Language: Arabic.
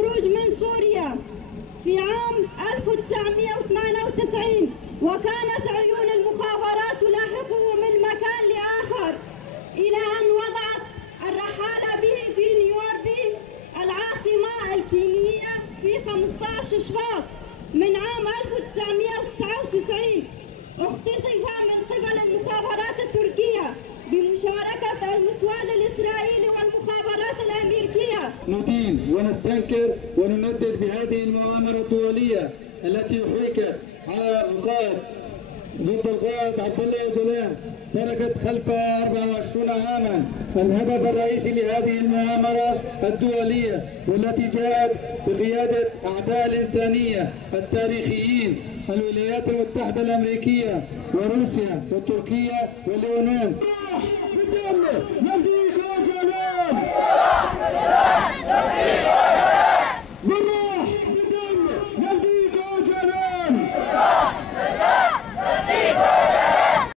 الخروج من سوريا في عام 1998 وكانت عيون المخابرات تلاحقه من مكان لآخر إلى أن وضعت الرحالة به في نيروبي العاصمة الكينية في 15 شباط من عام 1999. اختطف من قبل المخابرات التركية بمشاركة المسواد الإسرائيلي والمخابرات الأمريكية. ندين ونستنكر ونندد بهذه المؤامرة الدولية التي حركت على القائد ضد القائد عبد الله أوجلان، تركت خلفها 24 عاما. الهدف الرئيسي لهذه المؤامرة الدولية والتي جاءت بقيادة أعداء الإنسانية التاريخيين الولايات المتحدة الأمريكية وروسيا وتركيا واليونان. بدم يمديك أوجلان